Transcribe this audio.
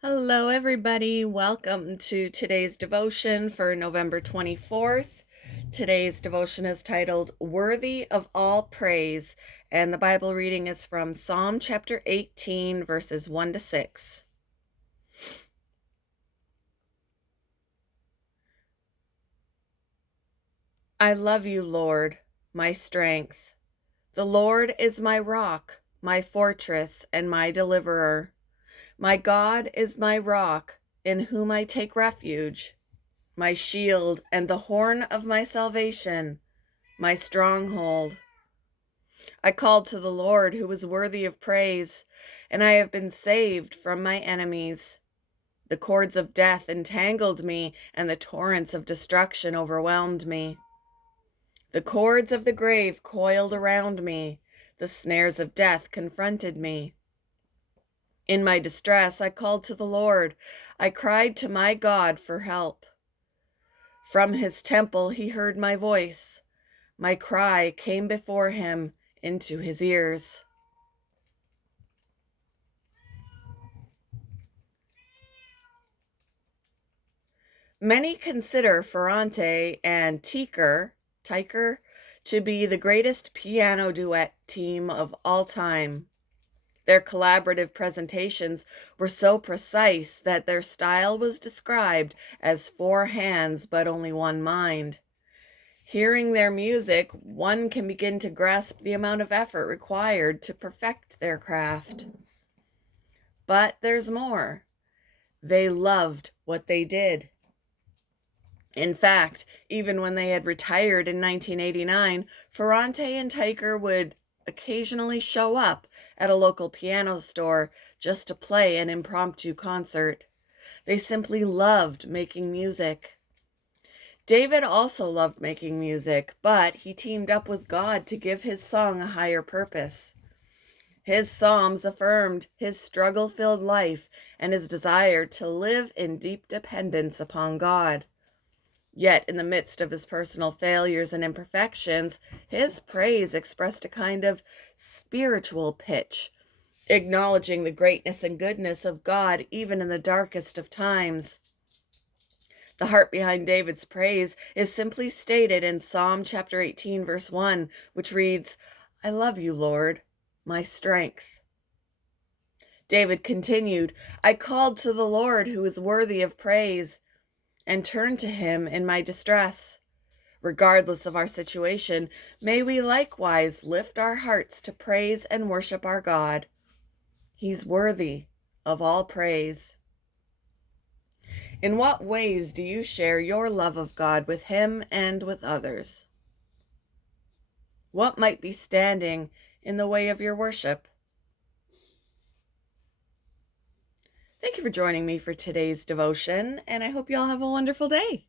Hello, everybody. Welcome to today's devotion for November 24th. Today's devotion is titled Worthy of All Praise, and the Bible reading is from Psalm chapter 18, verses 1 to 6. I love you, Lord, my strength. The Lord is my rock, my fortress, and my deliverer. My God is my rock, in whom I take refuge, my shield and the horn of my salvation, my stronghold. I called to the Lord, who is worthy of praise, and I have been saved from my enemies. The cords of death entangled me, and the torrents of destruction overwhelmed me. The cords of the grave coiled around me. The snares of death confronted me. In my distress, I called to the Lord. I cried to my God for help. From his temple, he heard my voice. My cry came before him into his ears. Many consider Ferrante and Teicher to be the greatest piano duet team of all time. Their collaborative presentations were so precise that their style was described as four hands but only one mind. Hearing their music, one can begin to grasp the amount of effort required to perfect their craft. But there's more. They loved what they did. In fact, even when they had retired in 1989, Ferrante and Teicher would occasionally show up at a local piano store just to play an impromptu concert. They simply loved making music. David also loved making music, but he teamed up with God to give his song a higher purpose. His psalms affirmed his struggle-filled life and his desire to live in deep dependence upon God. Yet, in the midst of his personal failures and imperfections, his praise expressed a kind of spiritual pitch, acknowledging the greatness and goodness of God even in the darkest of times. The heart behind David's praise is simply stated in Psalm chapter 18, verse 1, which reads, I love you, Lord, my strength. David continued, I called to the Lord, who is worthy of praise, and turned to him in my distress. Regardless of our situation, may we likewise lift our hearts to praise and worship our God. He's worthy of all praise. In what ways do you share your love of God with Him and with others? What might be standing in the way of your worship? Thank you for joining me for today's devotion, and I hope you all have a wonderful day.